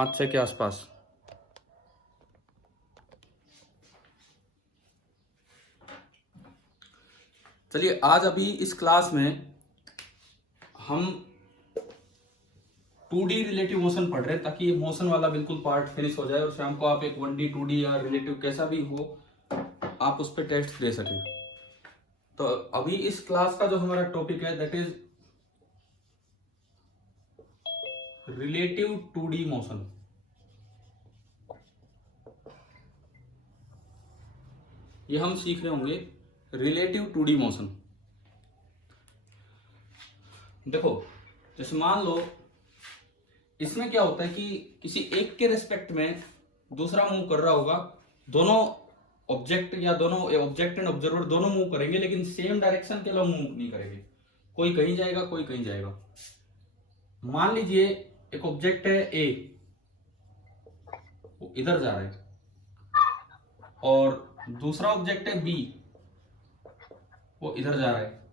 5 के आसपास। चलिए आज अभी इस क्लास में हम 2D रिलेटिव मोशन पढ़ रहे हैं ताकि ये मोशन वाला बिल्कुल पार्ट फिनिश हो जाए और शाम को आप एक 1D 2D या रिलेटिव कैसा भी हो आप उस पर टेस्ट दे सकें। तो अभी इस क्लास का जो हमारा टॉपिक है that is relative 2D motion. ये हम सीख रहे होंगे रिलेटिव 2D मोशन। देखो जैसे मान लो इसमें क्या होता है कि किसी एक के रिस्पेक्ट में दूसरा मूव कर रहा होगा, दोनों ऑब्जेक्ट या दोनों ऑब्जेक्ट एंड ऑब्जर्वर दोनों मूव करेंगे लेकिन सेम डायरेक्शन के लोग मूव नहीं करेंगे, कोई कहीं जाएगा कोई कहीं जाएगा। मान लीजिए एक ऑब्जेक्ट है ए, वो इधर जा रहा है और दूसरा ऑब्जेक्ट है बी, वो इधर जा रहा है।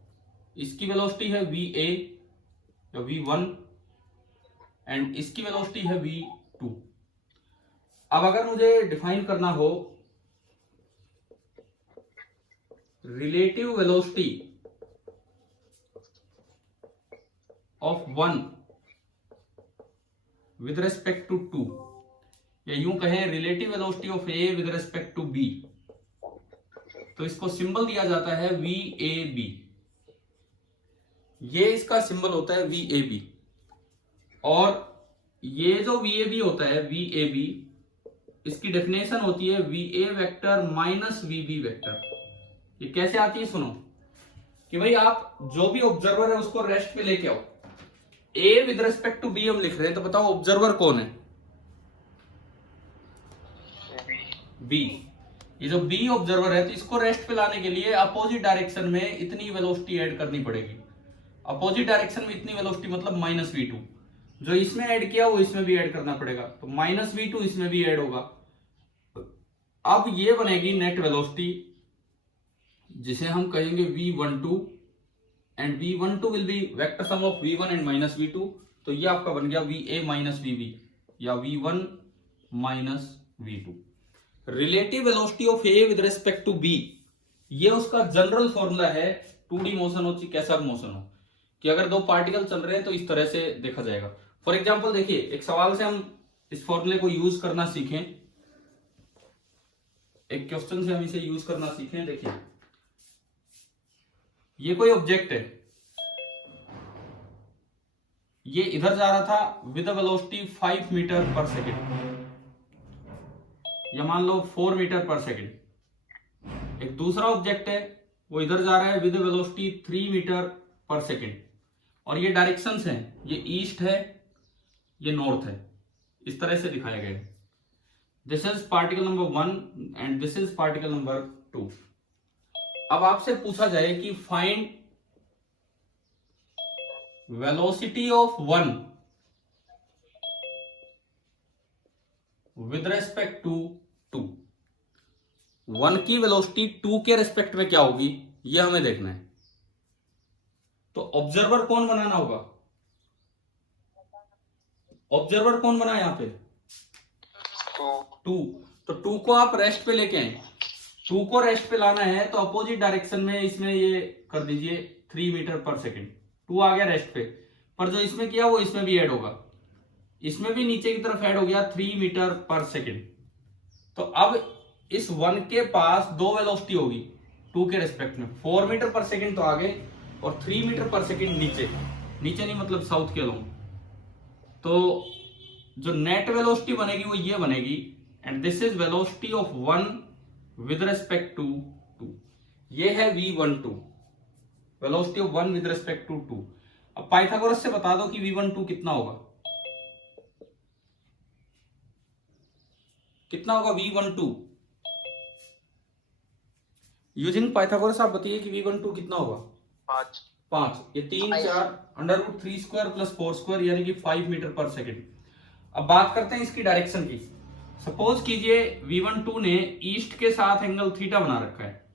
इसकी वेलोसिटी है वी ए या v1 एंड इसकी वेलोसिटी है v2। अब अगर मुझे डिफाइन करना हो relative velocity of 1 with respect to 2, या यूं कहें relative velocity of A with respect to B, तो इसको सिंबल दिया जाता है वी ए बी। ये इसका सिंबल होता है वी ए बी, और ये जो वी ए बी होता है वी ए बी, इसकी डेफिनेशन होती है V A vector minus V B vector. ये कैसे आती है सुनो कि भाई आप जो भी ऑब्जर्वर है उसको रेस्ट पे लेके आओ। A with respect to B हम लिख रहे हैं, तो बताओ ऑब्जर्वर कौन है? बी। ये जो बी ऑब्जर्वर है तो इसको रेस्ट पे लाने के लिए अपोजिट डायरेक्शन में इतनी वेलोसिटी ऐड करनी पड़ेगी। अपोजिट डायरेक्शन में इतनी वेलोसिटी मतलब माइनस वी टू। जो इसमें ऐड किया वो इसमें भी ऐड करना पड़ेगा, तो माइनस वी टू इसमें भी ऐड होगा। अब ये बनेगी नेट वेलोसिटी जिसे हम कहेंगे v12 and v12 will be vector sum of v1 and minus v2। तो ये आपका बन गया va माइनस vb या v1 minus v2। Relative velocity of A with respect to B, ये उसका जनरल फॉर्मूला है 2D मोशन हो चाहे कैसा भी मोशन हो, कि अगर दो पार्टिकल चल रहे हैं तो इस तरह से देखा जाएगा। फॉर एग्जांपल देखिए एक सवाल से हम इस फॉर्मूले को यूज करना सीखें, एक क्वेश्चन से हम इसे यूज करना सीखें। देखिए ये कोई ऑब्जेक्ट है, ये इधर जा रहा था with velocity 5 metre per second या मान लो 4 मीटर पर सेकेंड। एक दूसरा ऑब्जेक्ट है वो इधर जा रहा है with velocity 3 metre per second, और ये डायरेक्शंस हैं, ये ईस्ट है ये नॉर्थ है, इस तरह से दिखाया गया है। This is particle number 1 and this is particle number 2। अब आपसे पूछा जाए कि find velocity of 1 with respect to 2। 1 की वेलोसिटी 2 के रेस्पेक्ट में क्या होगी ये हमें देखना है। तो ऑब्जर्वर कौन बनाना होगा? ऑब्जर्वर कौन बना यहां पे? 2। तो 2 को आप रेस्ट पे लेके आए। 2 को रेस्ट पे लाना है तो अपोजिट डायरेक्शन में इसमें ये कर दीजिए 3 मीटर पर सेकेंड। 2 आ गया रेस्ट पे, पर जो इसमें किया वो इसमें भी ऐड होगा, इसमें भी नीचे की तरफ ऐड हो गया 3 मीटर पर सेकेंड। तो अब इस 1 के पास दो वेलोसिटी होगी 2 के रेस्पेक्ट में, 4 मीटर पर सेकेंड तो आगे और 3 मीटर पर सेकेंड नीचे, नीचे नहीं मतलब साउथ के अलोंग। तो जो नेट वेलोसिटी बनेगी वो ये बनेगी, and this is velocity of 1 with respect to 2। ये है v12, velocity of 1 with respect to 2। अब पाइथागोरस से बता दो कि v12 कितना होगा, कितना होगा v12 यूजिंग पाइथागोरस। आप बताइए कि v12 कितना होगा? 5। ये 3 4 √3 स्क्वायर प्लस 4 स्क्वायर यानी कि 5 मीटर पर सेकेंड। अब बात करते हैं इसकी डायरेक्शन की। सपोज कीजिए v12 ने ईस्ट के साथ एंगल थीटा बना रखा है,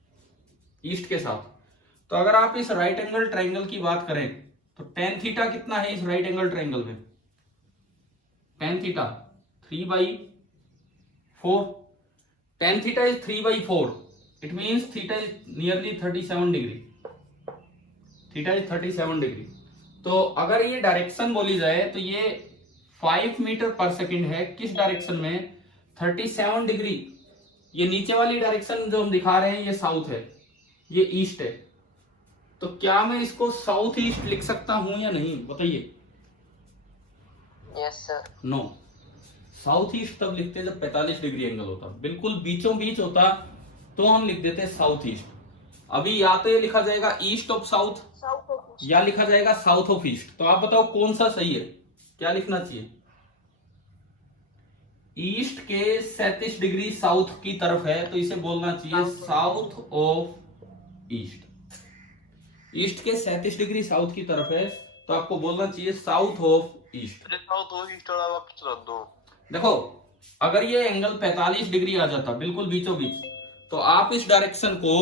ईस्ट के साथ। तो अगर आप इस राइट एंगल ट्राइंगल की बात करें तो टेन थीटा कितना है इस राइट एंगल ट्राइंगल में? Tan theta 3/4. tan theta is 3/4. It means theta is nearly 37 degree. Theta is 37 degree. तो अगर ये डायरेक्शन बोली जाए तो ये 5 मीटर पर सेकेंड है. किस डायरेक्शन में? 37 डिग्री. ये नीचे वाली डायरेक्शन जो हम दिखा रहे हैं ये साउथ है, ये ईस्ट है. तो क्या मैं इसको साउथ ईस्ट लिख सकता हूं या नहीं, बताइए. Yes sir. No, south east तब लिखते जब 45 डिग्री एंगल होता, बिल्कुल बीचों बीच होता तो हम लिख देते साउथ ईस्ट. अभी या तो ये लिखा जाएगा ईस्ट ऑफ साउथ या लिखा जाएगा साउथ ऑफ ईस्ट. तो आप बताओ कौन सा सही है, क्या लिखना चाहिए? ईस्ट के 37 डिग्री साउथ की तरफ है तो इसे बोलना चाहिए साउथ ऑफ ईस्ट. ईस्ट के 37 डिग्री साउथ की तरफ है तो आपको बोलना चाहिए साउथ ऑफ ईस्ट. देखो, अगर ये एंगल 45 डिग्री आ जाता बिल्कुल बीचों बीच तो आप इस डायरेक्शन को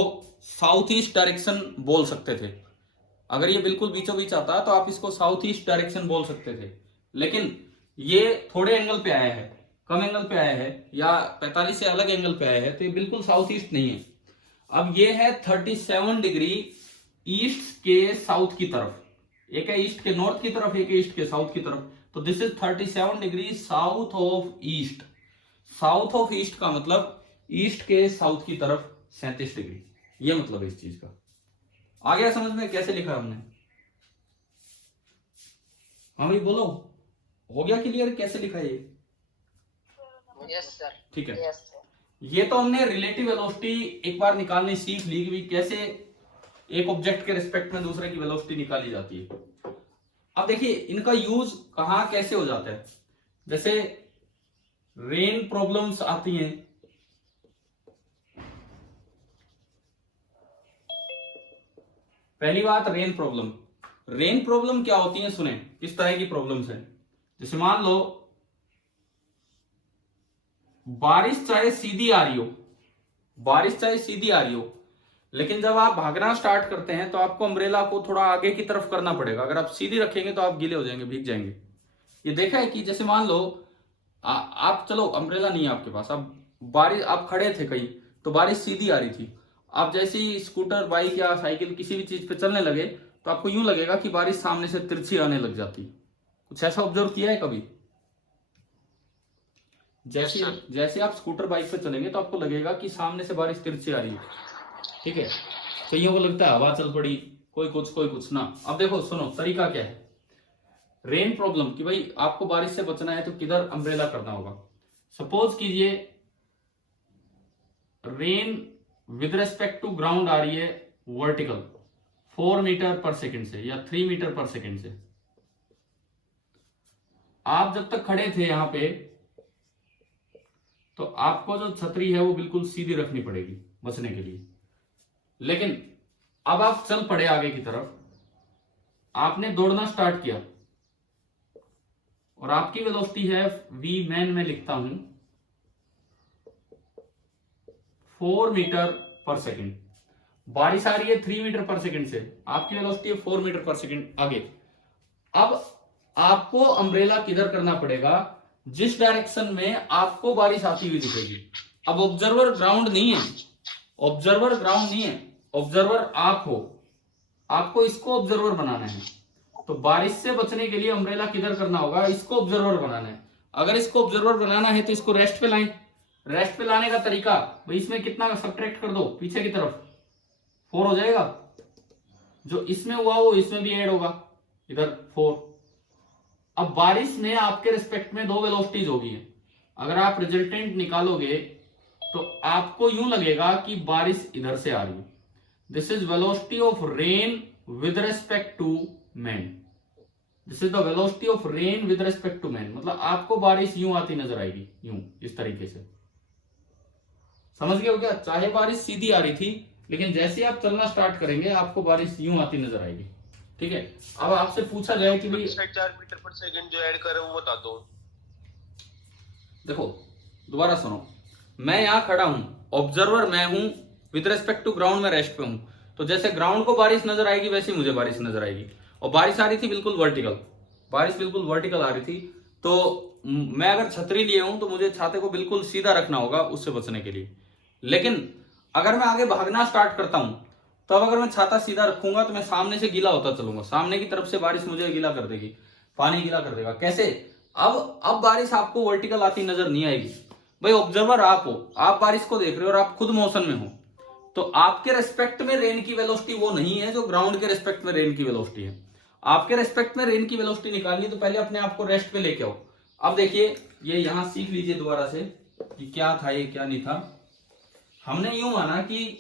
साउथ ईस्ट डायरेक्शन बोल सकते थे. अगर ये बिल्कुल बीचों बीच आता तो आप इसको साउथ ईस्ट डायरेक्शन बोल सकते थे. लेकिन ये थोड़े एंगल पे आया है, कम एंगल पे आया है या 45 से अलग एंगल पे आया है तो ये बिल्कुल साउथ ईस्ट नहीं है. अब ये है 37 डिग्री ईस्ट के साउथ की तरफ. एक है ईस्ट के नॉर्थ की तरफ, एक है ईस्ट के साउथ की तरफ. तो this is 37 degree south of east. South of east का मतलब ईस्ट के साउथ की तरफ 37 डिग्री. ये मतलब है इस चीज का. आ गया समझ में कैसे लिखा हमने? हाँ भाई बोलो, हो गया क्लियर कैसे लिखा ये? Yes sir. ठीक है. Yes sir. ये तो हमने रिलेटिव वेलोसिटी एक बार निकालनी सीख ली कि कैसे एक ऑब्जेक्ट के रिस्पेक्ट में दूसरे की वेलोसिटी निकाली जाती है. अब देखिए इनका यूज कहां कैसे हो जाता है. जैसे रेन प्रॉब्लम्स आती हैं, पहली बात रेन प्रॉब्लम. रेन प्रॉब्लम क्या होती है सुने, किस तरह की प्रॉब्लम्स हैं. जैसे मान लो बारिश चाहे सीधी आ रही हो, बारिश चाहे सीधी आ रही हो, लेकिन जब आप भागना स्टार्ट करते हैं तो आपको अम्ब्रेला को थोड़ा आगे की तरफ करना पड़ेगा. अगर आप सीधी रखेंगे तो आप गीले हो जाएंगे, भीग जाएंगे. ये देखा है कि जैसे मान लो आप चलो अम्ब्रेला नहीं है आपके पास, अब बारिश आप खड़े थे कहीं तो बारिश सीधी आ रही थी. आप जैसे ही स्कूटर, बाइक या साइकिल किसी भी चीज पे चलने लगे तो आपको यूं लगेगा कि बारिश सामने से तिरछी आने लग जाती. कुछ ऐसा ऑब्जर्व किया है कभी? जैसे आप स्कूटर बाइक पे चलेंगे तो आपको लगेगा कि सामने से बारिश तिरछी आ रही है. ठीक है. कईयों को लगता है हवा चल पड़ी, कोई कुछ ना. अब देखो सुनो तरीका क्या है रेन प्रॉब्लम कि भाई आपको बारिश से बचना है तो किधर अम्ब्रेला करना होगा. सपोज कीजिए rain with respect to ground आ रही है वर्टिकल 4 मीटर पर सेकेंड से या 3 मीटर पर सेकेंड से. आप जब तक खड़े थे यहां पे तो आपको जो छतरी है वो बिल्कुल सीधी रखनी पड़ेगी बचने के लिए. लेकिन अब आप चल पड़े आगे की तरफ, आपने दौड़ना स्टार्ट किया और आपकी वेलोसिटी है वी मैन में लिखता हूं 4 मीटर पर सेकेंड. बारिश आ रही है 3 मीटर पर सेकेंड से, आपकी वेलोसिटी है 4 मीटर पर सेकेंड आगे. अब आपको अम्ब्रेला किधर करना पड़ेगा? जिस डायरेक्शन में आपको बारिश आती हुई दिखेगी. अब ऑब्जर्वर ग्राउंड नहीं है, ऑब्जर्वर ग्राउंड नहीं है, ऑब्जर्वर आप हो. आपको इसको ऑब्जर्वर बनाना है. तो बारिश से बचने के लिए अम्ब्रेला किधर करना होगा? इसको ऑब्जर्वर बनाना है. अगर इसको ऑब्जर्वर बनाना है तो इसको रेस्ट पे लाएं. रेस्ट पे लाने का तरीका भाई इसमें कितना सब्ट्रैक्ट कर दो पीछे की तरफ, 4 हो जाएगा. जो इसमें हुआ वो इसमें भी ऐड होगा, इधर 4. अब बारिश में आपके रिस्पेक्ट में 2 वेलोसिटीज होगी. अगर आप रिजल्टेंट निकालोगे तो आपको यूं लगेगा कि बारिश इधर से आ रही है. This is velocity of rain with respect to man. This is the velocity of rain with respect to man. मतलब आपको बारिश यूं आती नजर आएगी, यूं इस तरीके से. समझ गए हो क्या? चाहे बारिश सीधी आ रही थी लेकिन जैसे आप चलना स्टार्ट करेंगे आपको बारिश यूं आती नजर आएगी. ठीक है. अब आपसे पूछा जाए कि भाई 4 मीटर पर सेकंड जो ऐड करे वो बता दो. देखो दोबारा सुनो, मैं यहां खड़ा हूं, ऑब्जर्वर मैं हूं, विद रेस्पेक्ट टू ग्राउंड में रेस्ट पे हूं. तो जैसे ग्राउंड को बारिश नजर आएगी वैसे ही मुझे बारिश नजर आएगी. और बारिश आ रही थी बिल्कुल वर्टिकल, बारिश बिल्कुल वर्टिकल आ रही थी तो मैं अगर छतरी लिए हूं तो मुझे छाते को बिल्कुल सीधा रखना होगा उससे बचने के लिए। लेकिन अगर मैं आगे भागना स्टार्ट करता हूं तो अब अगर मैं छाता सीधा रखूंगा तो मैं सामने से गीला होता चलूंगा, सामने की तरफ से बारिश मुझे गीला कर देगी, पानी गीला कर देगा। कैसे? अब बारिश आपको वर्टिकल आती नजर नहीं आएगी। भाई ऑब्जर्वर आप हो, आप बारिश को देख रहे हो और आप खुद मोशन में हो, तो आपके रेस्पेक्ट में रेन की वेलोसिटी वो नहीं है जो ग्राउंड के रेस्पेक्ट में रेन की वेलोसिटी है। आपके रेस्पेक्ट में रेन की वेलोसिटी निकालनी तो पहले अपने आप को रेस्ट पे लेके आओ। अब देखिए ये यहां सीख लीजिए दोबारा से कि क्या था ये क्या नहीं था। हमने यूं माना कि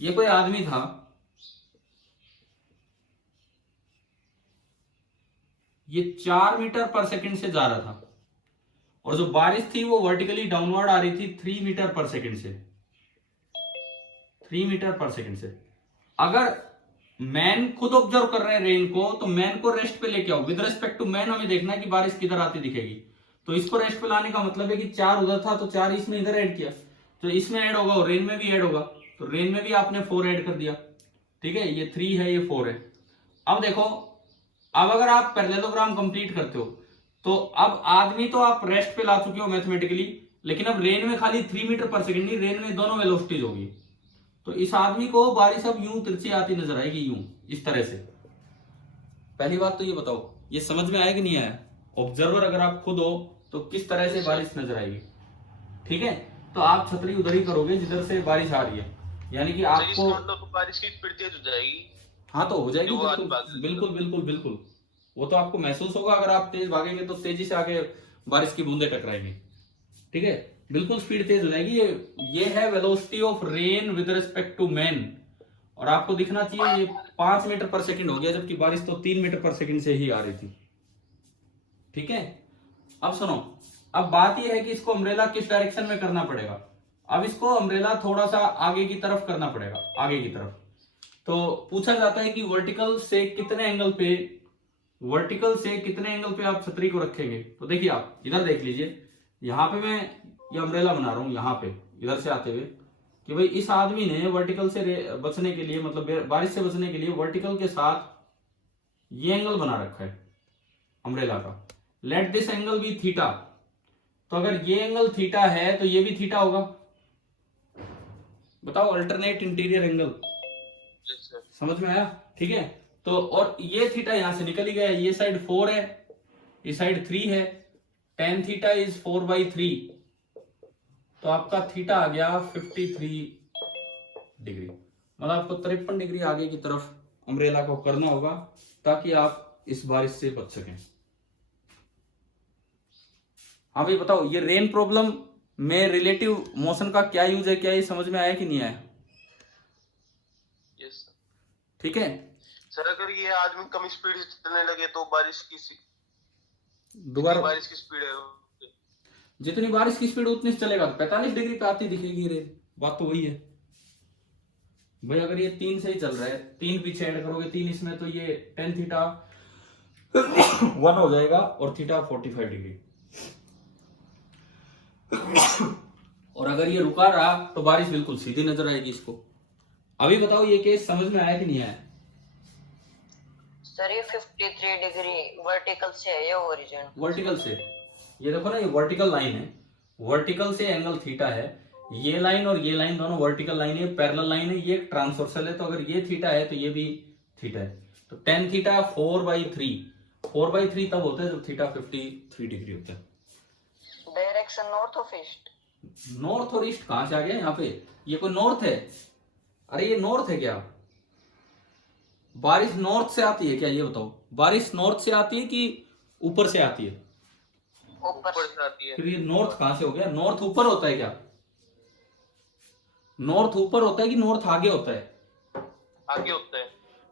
ये कोई आदमी था, ये 4 मीटर पर सेकंड से जा रहा था और जो बारिश थी वो वर्टिकली डाउनवर्ड आ रही थी 3 मीटर पर सेकंड से, 3 मीटर पर सेकंड से। अगर मैन खुद ऑब्जर्व कर रहे हैं रेन को तो मैन को रेस्ट पे लेके आओ। विद रिस्पेक्ट टू मैन हमें देखना है कि बारिश किधर आती दिखेगी, तो इसको रेस्ट पे लाने का मतलब है कि 4 उधर था तो 4 इसमें इधर ऐड किया, तो इसमें ऐड होगा और रेन में भी ऐड होगा, तो रेन में भी आपने 4 ऐड कर दिया। ठीक है, ये 3 है ये 4 है। अब देखो, अब अगर आप पैरेललोग्राम कंप्लीट करते हो तो अब आदमी तो आप रेस्ट पे ला चुके हो मैथमेटिकली, लेकिन अब रेन में खाली 3 मीटर पर सेकंड नहीं, रेन में दोनों वेलोसिटीज होगी। तो इस आदमी को बारिश अब यूं तिरछी आती नजर आएगी, यूं इस तरह से। पहली बात तो ये बताओ ये समझ में आया कि नहीं आया? ऑब्जर्वर अगर आप खुद हो तो किस तरह से बारिश नजर आएगी। ठीक है, तो आप छतरी उधर ही करोगे जिधर से बारिश आ रही है, यानी कि आपको मतलब बारिश की स्पीड तेज हो जाएगी। हाँ तो हो जाएगी, बिल्कुल बिल्कुल बिल्कुल। वो तो आपको महसूस होगा, अगर आप तेज भागेंगे तो तेजी से आगे बारिश की बूंदें टकराएंगी। ठीक है, बिल्कुल स्पीड तेज हो जाएगी। ये है velocity of rain with respect to man, और आपको दिखना चाहिए ये 5 मीटर पर सेकंड हो गया, जबकि बारिश तो 3 मीटर पर सेकंड से ही आ रही थी। ठीक है, अब सुनो, अब बात यह है कि इसको अम्ब्रेला किस डायरेक्शन में करना पड़ेगा। अब इसको अम्ब्रेला थोड़ा सा आगे की तरफ करना पड़ेगा, आगे की तरफ। तो पूछा जाता है कि वर्टिकल से कितने एंगल पे आप छतरी को रखेंगे। तो देखिए आप इधर देख लीजिए, यहां पे मैं ये अम्ब्रेला बना रहा हूं, यहां पे इधर से आते हुए, कि भाई इस आदमी ने वर्टिकल से बचने के लिए, मतलब बारिश से बचने के लिए वर्टिकल के साथ ये एंगल बना रखा है अम्ब्रेला का। Let this angle be theta. तो अगर ये एंगल थीटा है तो ये भी थीटा होगा। बताओ, अल्टरनेट इंटीरियर एंगल। समझ में आया? ठीक है, तो और ये थीटा यहां से निकल ही गया, ये साइड 4 है, ये साइड 3 है, tan थीटा इज 4/3, तो आपका थीटा आ गया 53 डिग्री। मतलब आपको 53 डिग्री आगे की तरफ अम्ब्रेला को करना होगा ताकि आप इस बारिश से बच सकें। हाँ भाई बताओ, ये रेन प्रॉब्लम में रिलेटिव मोशन का क्या यूज है, क्या ये समझ में आया कि नहीं आया? यस ठीक है सर, अगर ये आदमी कम स्पीड से चलने लगे तो बारिश की दोबारा बारिश की स्पीड है, जितनी बारिश की स्पीड उतनी से चलेगा, 45 डिग्री पे आती दिखेगी रेन। बात तो वही है भाई। अगर ये 3 से ही चल रहा है, 3 पीछे ऐड करोगे 3 इसमें, तो ये tan थीटा 1 हो जाएगा और थीटा 45 डिग्री। और अगर ये रुका रहा तो बारिश बिल्कुल सीधी नजर आएगी इसको। अभी बताओ ये केस समझ में आया कि नहीं आया? सर ये 53 डिग्री वर्टिकल से है या ओरिजिन? वर्टिकल से। ये देखो ना, ये वर्टिकल लाइन है, वर्टिकल से एंगल थीटा है। ये लाइन और ये लाइन दोनों वर्टिकल लाइन है, पैरेलल लाइन है, ये एक ट्रांसवर्सल है। तो अगर ये थीटा है तो ये भी थीटा है। तो tan थीटा 4/3 तब होता है जब थीटा 53 डिग्री होता है। Direction north of east? North और ईस्ट कहां से आ गया यहाँ पे? ये कोई नॉर्थ है? अरे ये नॉर्थ है क्या? बारिश नॉर्थ से आती है क्या, ये बताओ? बारिश नॉर्थ से आती है कि ऊपर से आती है? ऊपर से आती है। फिर ये नॉर्थ कहां से हो गया? नॉर्थ ऊपर होता है क्या? नॉर्थ ऊपर होता है कि नॉर्थ आगे होता है? आगे होता है।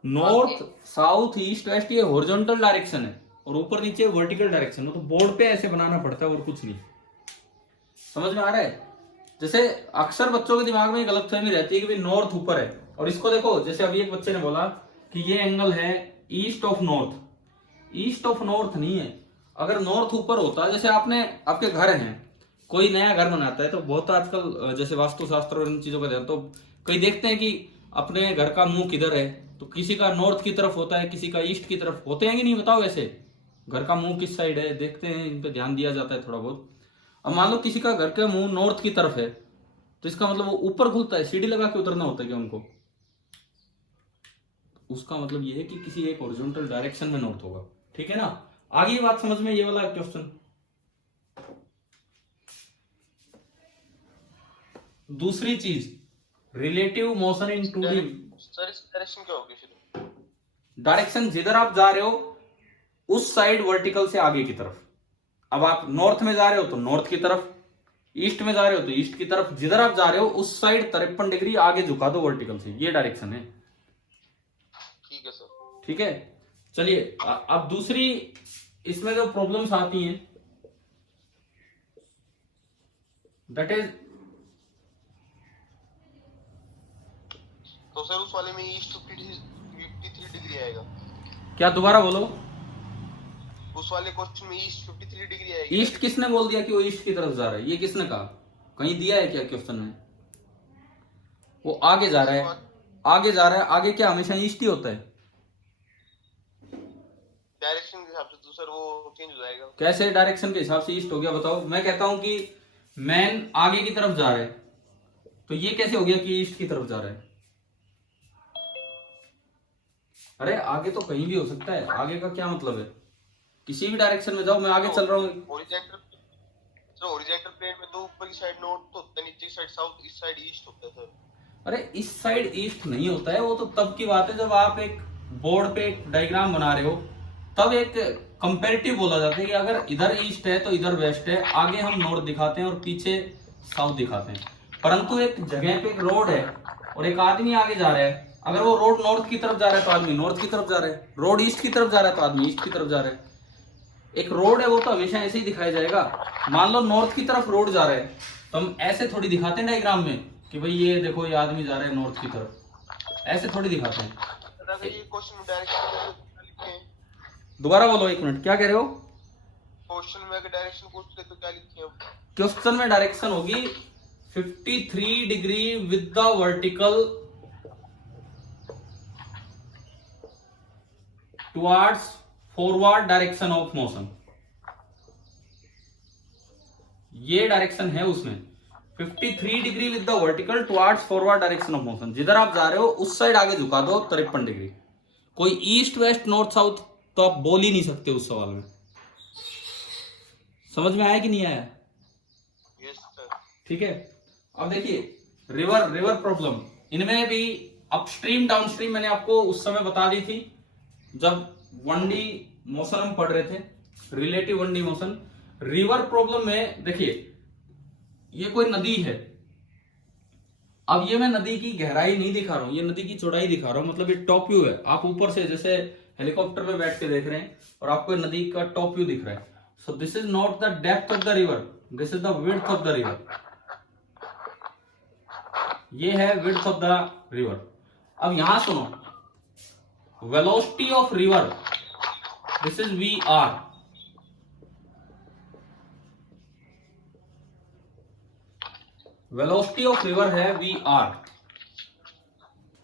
नॉर्थ साउथ ईस्ट वेस्ट ये हॉरिजॉन्टल डायरेक्शन है और ऊपर नीचे वर्टिकल डायरेक्शन है। तो बोर्ड पे ऐसे बनाना पड़ता है और कुछ नहीं। समझ में आ रहा है? जैसे अक्सर बच्चों के दिमाग में गलतफहमी रहती है कि भाई नॉर्थ ऊपर है, और इसको देखो, जैसे अभी एक बच्चे ने बोला कि ये एंगल है east of north. East of north नहीं है। अगर नॉर्थ ऊपर होता, जैसे आपके घर हैं, कोई नया घर बनाता है तो बहुत आजकल जैसे वास्तुशास्त्र और इन चीजों का ध्यान, तो कई देखते हैं कि अपने घर का मुंह किधर है, तो किसी का नॉर्थ की तरफ होता है, किसी का ईस्ट की तरफ होते हैं कि नहीं? बताओ ऐसे। घर का मुंह किस साइड है देखते हैं, इन पे ध्यान दिया जाता है थोड़ा बहुत। अब मान लो किसी का घर का मुंह नॉर्थ की तरफ है, तो इसका मतलब वो ऊपर खुलता है, सीढ़ी लगा के उतरना होता है क्या उनको? उसका मतलब ये है कि किसी एक हॉरिजॉन्टल डायरेक्शन में नॉर्थ होगा। ठीक है ना, आगे ये बात समझ में, ये वाला क्वेश्चन। दूसरी चीज, relative motion in 2D। Sir इस डायरेक्शन क्या होगी फिर? डायरेक्शन जिधर आप जा रहे हो उस साइड वर्टिकल से आगे की तरफ। अब आप नॉर्थ में जा रहे हो तो नॉर्थ की तरफ, ईस्ट में जा रहे हो तो ईस्ट की तरफ, जिधर आप जा रहे हो उस साइड 53 डिग्री आगे झुका दो वर्टिकल से, ये डायरेक्शन है। ठीक है सर। ठीक है, चलिए अब दूसरी इसमें जो प्रॉब्लम्स आती हैं दैट इज, तो सर उस वाले में ईस्ट 53 डिग्री आएगा। क्या दोबारा बोलो? उस वाले क्वेश्चन में ईस्ट 53 डिग्री आएगी। ईस्ट किसने बोल दिया कि वो ईस्ट की तरफ जा रहा है? ये किसने कहा? कहीं दिया है क्या क्वेश्चन में? वो आगे जा रहा है, आगे जा रहा है, आगे क्या हमेशा ईस्ट ही होता है? डायरेक्शन के हिसाब से तो सर वो चेंज हो जाएगा। कैसे डायरेक्शन के हिसाब से ईस्ट हो गया बताओ? मैं कहता हूं कि मैन आगे की तरफ जा रहा है, तो ये कैसे हो गया कि ईस्ट की तरफ जा रहा है? अरे आगे तो कहीं भी हो सकता है, आगे का क्या मतलब है? किसी भी डायरेक्शन में जाओ, मैं आगे चल रहा हूँ। हॉरिजॉन्टल प्लेन में तो ऊपर की साइड नॉर्थ तो होता है, नीचे की साइड साउथ, इस साइड ईस्ट होता है सर। अरे इस साइड ईस्ट नहीं होता है, वो तो तब की बात है जब आप एक बोर्ड पे एक डायग्राम बना रहे हो, तब एक कंपैरेटिव बोला जाता है कि अगर इधर ईस्ट है तो इधर वेस्ट है, आगे हम नॉर्थ दिखाते हैं और पीछे साउथ दिखाते हैं। परंतु एक जगह पे एक रोड है और एक आदमी आगे जा रहा है, अगर वो रोड नॉर्थ की तरफ जा रहा है तो आदमी नॉर्थ की तरफ जा रहा है, रोड ईस्ट की तरफ जा रहा है तो आदमी ईस्ट की तरफ जा रहा है। एक रोड है वो तो हमेशा ऐसे ही दिखाया जाएगा। मान लो नॉर्थ की तरफ रोड जा रहा है तो हम ऐसे थोड़ी दिखाते हैं डायग्राम में कि भाई ये देखो ये आदमी जा रहा है नॉर्थ की तरफ, ऐसे थोड़ी दिखाते हैं। दोबारा बोलो एक मिनट, क्या कह रहे हो? क्वेश्चन में अगर डायरेक्शन पूछते तो क्या लिखें? क्वेश्चन में डायरेक्शन होगी 53 degree with the vertical towards forward direction of motion. ये डायरेक्शन है उसमें 53 degree with the vertical towards forward direction of motion. जिधर आप जा रहे हो उस साइड आगे झुका दो 53 डिग्री। कोई ईस्ट वेस्ट नॉर्थ साउथ तो आप बोल ही नहीं सकते उस सवाल में। समझ में आया कि नहीं आया? Yes sir. ठीक है, अब देखिए रिवर प्रॉब्लम, इनमें भी अपस्ट्रीम डाउनस्ट्रीम मैंने आपको उस समय बता दी थी जब 1D मोशन हम पढ़ रहे थे, relative 1D motion. River problem में देखिए ये कोई नदी है, अब ये मैं नदी की गहराई नहीं दिखा रहा हूं, ये नदी की चौड़ाई दिखा रहा हूं, मतलब ये टॉप व्यू है। आप ऊपर से जैसे हेलीकॉप्टर में बैठ के देख रहे हैं और आपको नदी का टॉप व्यू दिख रहा है। So this is not the depth of the river, this is the width of the river. ये है विड्थ ऑफ द रिवर। अब यहां सुनो, velocity of river this is VR। Velocity of river है VR,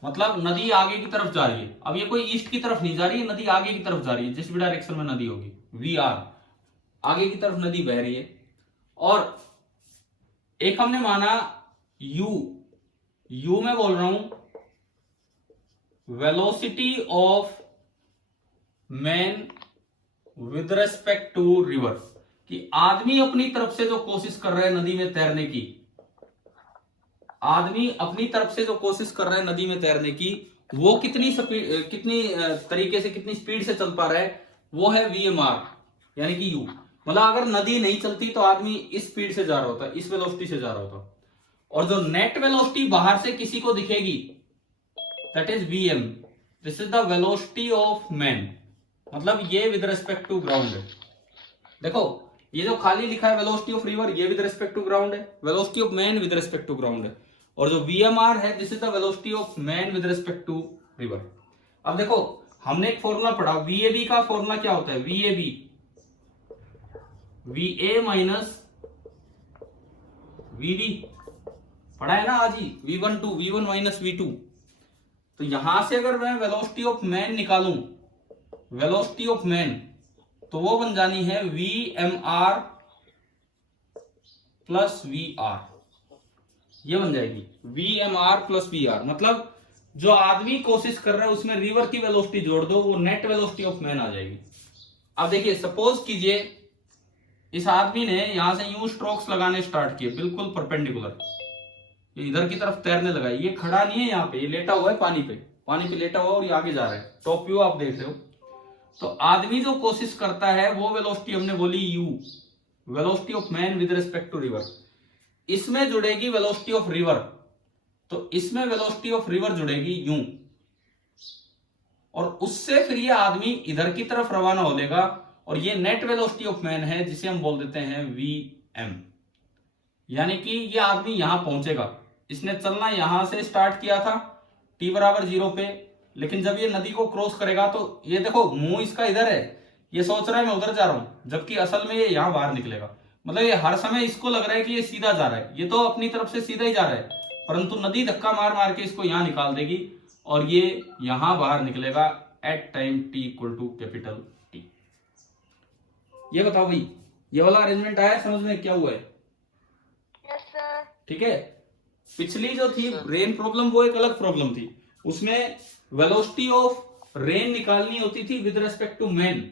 मतलब नदी आगे की तरफ जा रही है। अब ये कोई ईस्ट की तरफ नहीं जा रही है, नदी आगे की तरफ जा रही है, जिस भी डायरेक्शन में नदी होगी VR, आगे की तरफ नदी बह रही है। और एक हमने माना U में बोल रहा हूं velocity of man with respect to river, कि आदमी अपनी तरफ से जो कोशिश कर रहा है नदी में तैरने की, आदमी अपनी तरफ से जो कोशिश कर रहा है नदी में तैरने की, वो कितनी तरीके से कितनी स्पीड से चल पा रहा है, वो है VMR यानी कि U। मतलब अगर नदी नहीं चलती तो आदमी इस स्पीड से जा रहा होता, इस वेलोसिटी से जा रहा होता, और जो नेट वेलोसिटी बाहर से किसी को दिखेगी that is VM। This is the velocity of man, मतलब ये विद रेस्पेक्ट टू ग्राउंड है। देखो ये जो खाली लिखा है वेलोसिटी ऑफ रिवर, ये विद रेस्पेक्ट टू ग्राउंड है, velocity of man with respect to ground है, और जो VMR है this is the velocity of man with respect to river. अब देखो हमने एक फॉर्मूला पढ़ा, VAB का फॉर्मूला क्या होता है? VAB VA माइनस VB, पढ़ा है ना आज ही, V1 माइनस V2। तो यहां से अगर मैं वेलोसिटी ऑफ मैन निकालूं, वेलोसिटी ऑफ मैन, तो वो बन जानी है VMR प्लस VR, ये बन जाएगी VMR प्लस VR। मतलब जो आदमी कोशिश कर रहा है उसमें रिवर की वेलोसिटी जोड़ दो, वो नेट वेलोसिटी ऑफ मैन आ जाएगी। अब देखिए सपोज कीजिए इस आदमी ने यहां से यूं स्ट्रोक्स लगाने स्टार्ट किए बिल्कुल परपेंडिकुलर, ये इधर की तरफ तैरने लगा। ये खड़ा नहीं है यहाँ पे, ये लेटा हुआ है पानी पे लेटा हुआ और ये आगे जा रहा है। टॉप व्यू आप देख रहे हो। तो आदमी जो कोशिश करता है वो वेलोसिटी हमने बोली U, velocity of man with respect to river. इसमें जुड़ेगी वेलोसिटी ऑफ रिवर, तो इसमें वेलोसिटी ऑफ रिवर जुड़ेगी यूं, और उससे फिर ये आदमी इधर की तरफ रवाना हो लेगा, और ये नेट वेलोसिटी ऑफ मैन है जिसे हम बोल देते हैं VM। यानी कि ये आदमी यहां पहुंचेगा, इसने चलना यहां से स्टार्ट किया था t बराबर 0 पे, लेकिन जब ये नदी को क्रॉस करेगा तो ये देखो मुंह इसका इधर है, ये सोच रहा है मैं उधर जा रहा हूं, जबकि असल में ये यहां बाहर निकलेगा। मतलब ये हर समय इसको लग रहा है कि ये सीधा जा रहा है, ये तो अपनी तरफ से सीधा ही जा रहा है, परंतु नदी धक्का मार मार के इसको यहां निकाल देगी और ये यहां बाहर निकलेगा at time t equal to capital T। ये बताओ भाई, ये वाला अरेंजमेंट आया समझ में क्या हुआ है? ठीक है। पिछली जो थी रेन प्रॉब्लम वो एक अलग प्रॉब्लम थी, उसमें वेलोसिटी ऑफ रेन निकालनी होती थी विद रेस्पेक्ट टू मैन।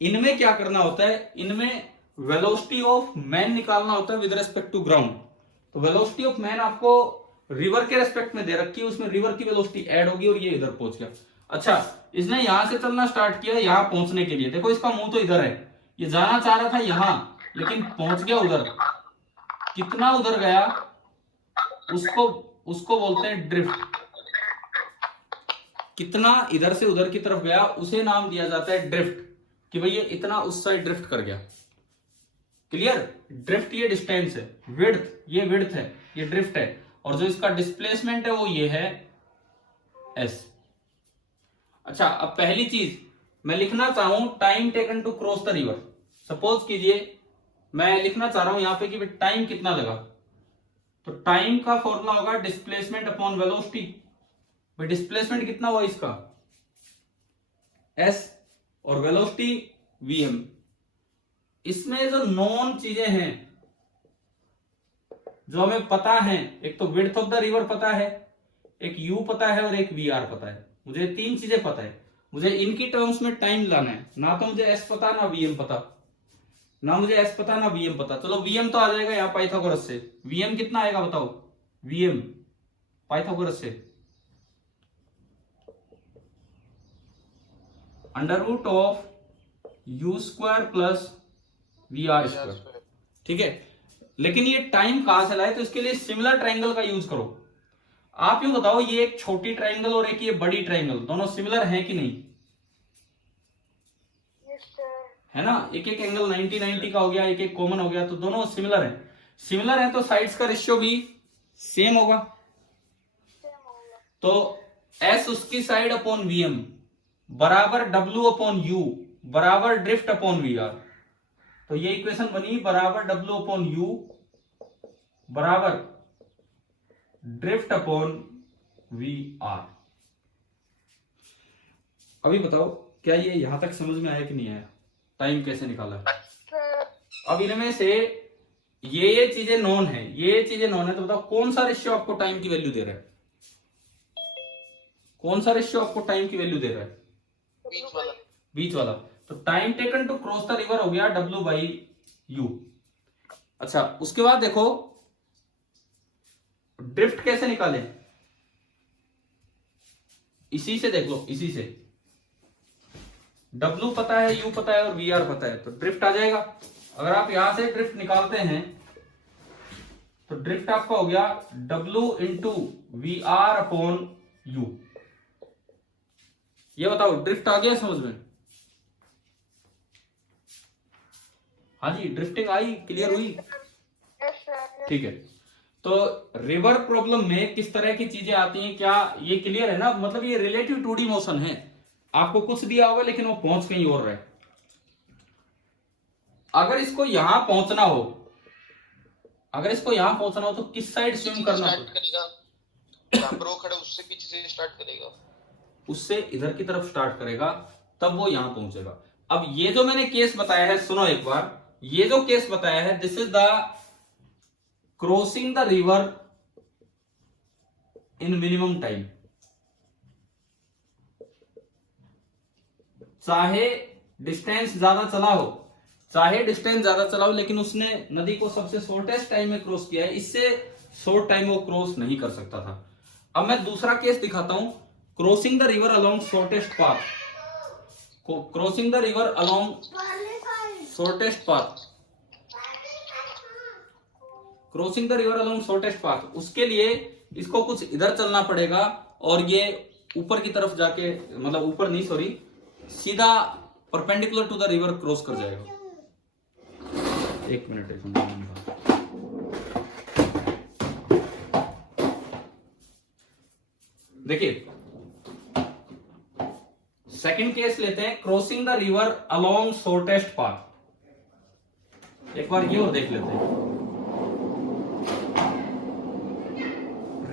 इनमें क्या करना होता है, इनमें वेलोसिटी ऑफ मैन निकालना होता है विद रेस्पेक्ट टू ग्राउंड। तो वेलोसिटी ऑफ मैन आपको रिवर के रेस्पेक्ट में दे रखी है, उसमें रिवर की वेलोसिटी ऐड होगी और ये इधर पहुंच गया। अच्छा, इसने यहां से चलना स्टार्ट किया यहां पहुंचने के लिए, देखो इसका मुंह तो इधर है, ये जाना चाह रहा था यहां लेकिन पहुंच गया उधर। कितना उधर गया उसको बोलते हैं ड्रिफ्ट। कितना इधर से उधर की तरफ गया उसे नाम दिया जाता है ड्रिफ्ट, कि भाई ये इतना उस साइड ड्रिफ्ट कर गया। क्लियर? ड्रिफ्ट ये डिस्टेंस है, विड्थ ये विड्थ है, ये ड्रिफ्ट है, और जो इसका डिस्प्लेसमेंट है वो ये है S। अच्छा, अब पहली चीज मैं लिखना चाहूं time taken to cross the river. Suppose कीजिए मैं लिखना चाह रहा हूं यहां पे कि टाइम कितना लगा, तो टाइम का फॉर्मूला होगा डिस्प्लेसमेंट अपॉन वेलोसिटी। भाई डिस्प्लेसमेंट कितना हुआ इसका S और वेलोसिटी VM। इसमें जो नॉन चीजें हैं जो हमें पता है, एक तो विड्थ ऑफ द रिवर पता है, एक U पता है और एक VR पता है। मुझे तीन चीजें पता है, मुझे इनकी टर्म्स में टाइम लाना है। ना तो मुझे S पता ना VM पता, ना मुझे S पता ना VM पता। चलो VM तो आ जाएगा यहाँ पाइथागोरस से। VM कितना आएगा बताओ? VM पाइथागोरस से under root of U square plus VR square. ठीक है, लेकिन ये टाइम कहां से लाए, तो इसके लिए सिमिलर ट्राइंगल का यूज करो। आप यूं बताओ, ये एक छोटी ट्राइंगल और एक ये बड़ी ट्राइंगल, दोनों सिमिलर हैं कि नहीं? है ना, एक एक एंगल 90-90 का हो गया, एक एक कॉमन हो गया, तो दोनों सिमिलर हैं। सिमिलर हैं तो साइड्स का रेशियो भी सेम होगा। तो S उसकी साइड अपॉन VM बराबर W अपॉन U बराबर ड्रिफ्ट अपॉन VR। तो ये इक्वेशन बनी बराबर W अपॉन U बराबर ड्रिफ्ट अपॉन VR। अभी बताओ क्या ये यहां तक समझ में आया कि नहीं आया? टाइम कैसे निकाला है? अब इनमें से ये चीजें नॉन है, ये चीजें नॉन है, तो बताओ कौन सा रेशियो आपको टाइम की वैल्यू दे रहा है? कौन सा रेशियो आपको टाइम की वैल्यू दे रहा है? बीच वाला। तो time taken to cross the river हो गया W/U। अच्छा, उसके बाद देखो ड्रिफ्ट कैसे निकाले, इसी से देख लो, इसी से W पता है, U पता है और VR पता है, तो ड्रिफ्ट आ जाएगा। अगर आप यहां से ड्रिफ्ट निकालते हैं तो ड्रिफ्ट आपका हो गया W into VR upon U। ये बताओ ड्रिफ्ट आ गया समझ में? हाँ जी, ड्रिफ्टिंग आई, क्लियर हुई? ठीक है, तो रिवर प्रॉब्लम में किस तरह की चीजें आती हैं, क्या ये क्लियर है ना? मतलब ये रिलेटिव 2D मोशन है, आपको कुछ दिया होगा लेकिन वो पहुंच कहीं और रहे। अगर इसको यहां पहुंचना हो, तो किस साइड स्विम करना करेगा? खड़ा उससे पीछे से स्टार्ट करेगा, उससे इधर की तरफ स्टार्ट करेगा, तब वो यहां पहुंचेगा। अब ये जो मैंने केस बताया है, सुनो एक बार, ये जो केस बताया है, this is the crossing the river in minimum time. चाहे डिस्टेंस ज्यादा चला हो, लेकिन उसने नदी को सबसे शॉर्टेस्ट टाइम में क्रॉस किया है, इससे शॉर्ट टाइम वो क्रॉस नहीं कर सकता था। अब मैं दूसरा केस दिखाता हूं, crossing the river along shortest path. Crossing the river along shortest path, crossing the river along shortest path, उसके लिए इसको कुछ इधर चलना पड़ेगा और ये ऊपर की तरफ जाके, मतलब ऊपर नहीं सॉरी, सीधा perpendicular to the river cross कर जाएगा। एक मिनट, देखिए सेकंड केस लेते हैं, crossing the river along shortest path. एक बार ये और देख लेते हैं।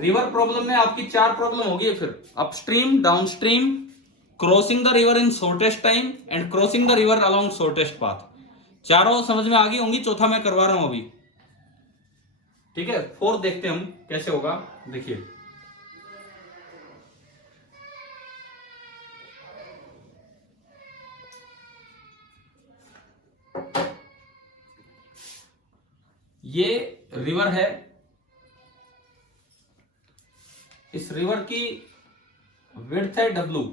रिवर प्रॉब्लम में आपकी 4 प्रॉब्लम होगी फिर, upstream, downstream, crossing the river in shortest time and crossing the river along shortest path. चारों समझ में आ गई होंगी, चौथा मैं करवा रहा हूं अभी, ठीक है। 4 देखते हैं हम कैसे होगा, देखिए। ये रिवर है, इस रिवर की विड्थ है W,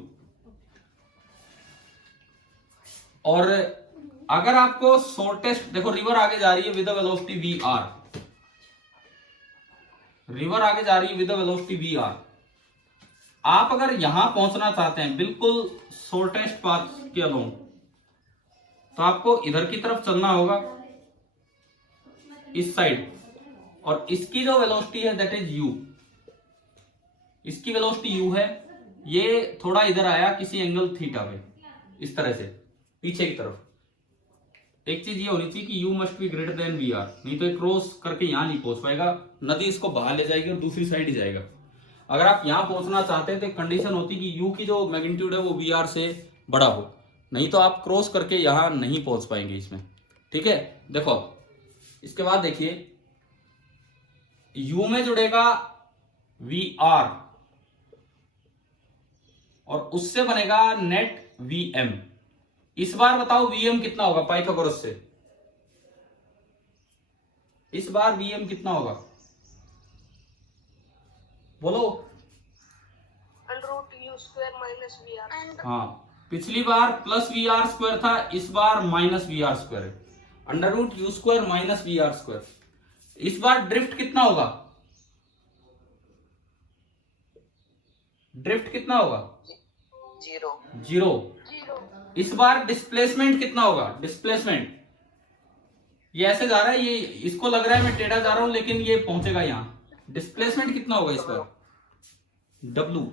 और अगर आपको शॉर्टेस्ट, देखो रिवर आगे जा रही है विद वेलोसिटी VR, रिवर आगे जा रही है विद वेलोसिटी VR। आप अगर यहां पहुंचना चाहते हैं बिल्कुल शॉर्टेस्ट पाथ के अलोंग, तो आपको इधर की तरफ चलना होगा, इस साइड, और इसकी जो वेलोसिटी है दैट इज U, इसकी वेलोसिटी U है। ये थोड़ा इधर आया किसी एंगल थीटा पे, इस तरह से पीछे की तरफ। एक चीज ये होनी चाहिए कि U must be greater than VR, नहीं तो क्रॉस करके यहां नहीं पहुंच पाएगा, नदी इसको बाहर ले जाएगी और दूसरी साइड ही जाएगा। अगर आप यहां पहुंचना चाहते हैं तो कंडीशन होती कि U की जो मैग्नीट्यूड है वो VR से बड़ा हो, नहीं तो आप क्रॉस करके यहां नहीं पहुंच पाएंगे इसमें, ठीक है। देखो इसके बाद देखिए, U में जुड़ेगा VR और उससे बनेगा नेट VM। इस बार बताओ VM कितना होगा पाइथागोरस से, इस बार VM कितना होगा, बोलो। √U² - VR। हाँ, पिछली बार प्लस VR² था, इस बार माइनस VR² है, √U² - VR²। इस बार ड्रिफ्ट कितना होगा, ड्रिफ्ट कितना होगा, 0। इस बार डिस्प्लेसमेंट कितना होगा, डिस्प्लेसमेंट, ये ऐसे जा रहा है, ये इसको लग रहा है मैं टेढ़ा जा रहा हूं लेकिन ये पहुंचेगा यहां। डिस्प्लेसमेंट कितना होगा इस बार, W,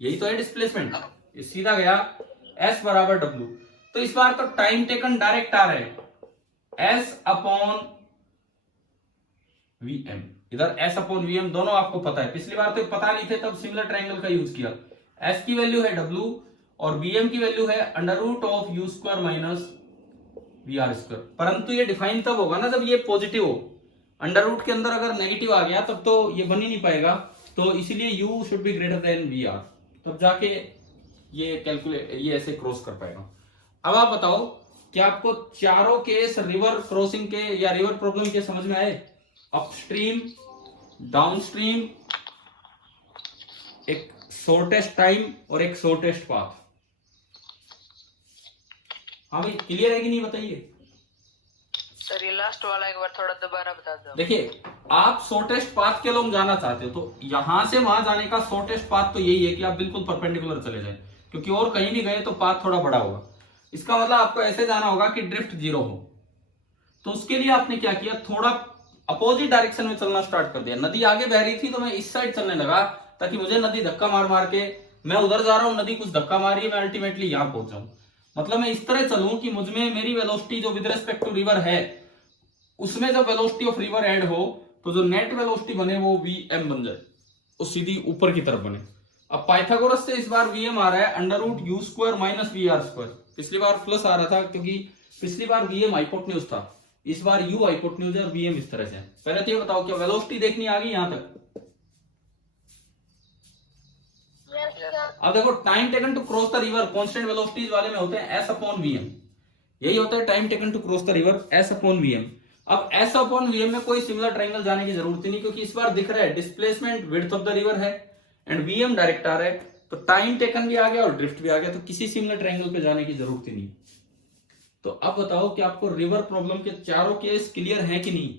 यही तो है डिस्प्लेसमेंट, ये सीधा गया S बराबर W। तो इस बार तो टाइम टेकन डायरेक्ट आ रहा है S/VM, इधर S/VM दोनों आपको पता है, पिछली बार तो पता नहीं थे तब सिमिलर ट्रायंगल का यूज किया। S की वैल्यू है W और VM की वैल्यू है √U² - VR²। परंतु ये डिफाइन तब होगा ना जब ये पॉजिटिव हो, अंडर रूट के अंदर अगर नेगेटिव आ गया तब तो ये बन ही नहीं पाएगा, तो इसीलिए U should be greater than VR, तब जाके ये कैलकुलेट, ये ऐसे क्रॉस कर पाएगा। अब आप बताओ क्या आपको चारों केस रिवर क्रॉसिंग के या रिवर प्रॉब्लम के समझ में आए, अपस्ट्रीम, डाउनस्ट्रीम, एक शॉर्टेस्ट टाइम और एक शॉर्टेस्ट पाथ। हाँ भाई क्लियर है कि नहीं बताइए सर। ये लास्ट वाला एक बार थोड़ा दोबारा बता दो। देखिए आप शॉर्टेस्ट पाथ के लोग जाना चाहते हो तो यहां से वहां जाने का शॉर्टेस्ट पाथ तो यही है कि आप बिल्कुल परपेंडिकुलर चले जाए, क्योंकि और कहीं भी गए तो पाथ थोड़ा बड़ा होगा। इसका मतलब आपको ऐसे जाना होगा कि ड्रिफ्ट 0 हो, तो उसके लिए आपने क्या किया, थोड़ा अपोजिट डायरेक्शन में चलना स्टार्ट कर दिया। नदी आगे बह रही थी तो मैं इस साइड चलने लगा ताकि मुझे नदी धक्का मार मार के, मैं उधर जा रहा हूं, नदी कुछ धक्का मार रही है, मैं अल्टीमेटली यहां पहुंच जाऊं। मतलब मैं इस तरह चलूं कि मुझमें मेरी वेलोसिटी जो विद रिस्पेक्ट टू रिवर है उसमें जब वेलोसिटी ऑफ रिवर ऐड हो तो जो नेट वेलोसिटी बने वो VM बन जाए, वो सीधी ऊपर की तरफ बने। अब पाइथागोरस से इस बार VM आ रहा है √U² - VR²। पिछली बार प्लस आ रहा था क्योंकि पिछली बार वीएम हाइपोटेन्यूज था, इस बार यू हाइपोटेन्यूज है और वीएम इस तरह से है। पहले तो ये बताओ क्या वेलोसिटी देखनी आ गई यहां तक? अब देखो time taken to cross the river constant velocities वाले में होते हैं एस अपॉन वीएम, यही होता है time taken to cross the river S upon VM. अब एस अपॉन वीएम में कोई सिमिलर ट्रायंगल जाने की जरूरत ही नहीं, क्योंकि इस बार दिख रहा है displacement width of the river है एंड वीएम डायरेक्ट आ रहा है, तो टाइम टेकन भी आ गया और ड्रिफ्ट भी आ गया, तो किसी सिमिलर ट्रायंगल पे जाने की जरूरत ही नहीं। तो अब बताओ कि आपको रिवर प्रॉब्लम के चारों केस क्लियर हैं कि नहीं?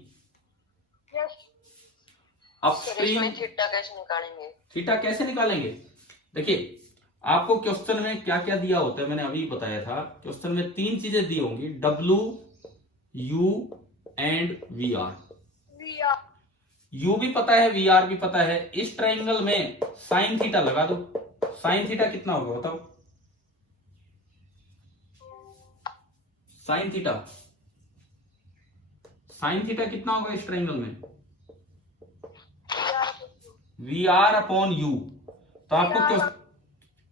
अपस्ट्रीम थीटा कैसे निकालेंगे? थीटा कैसे निकालेंगे? देखिए आपको क्वेश्चन में क्या क्या दिया होता है, मैंने अभी बताया था। क्वेश्चन में 3 चीजें दी होंगी, W, U and VR। U भी पता है, VR भी पता है। इस ट्राइंगल में साइन थीटा लगा दो। साइन थीटा कितना होगा बताओ? साइन थीटा कितना होगा इस ट्राइंगल में? VR upon U। तो आपको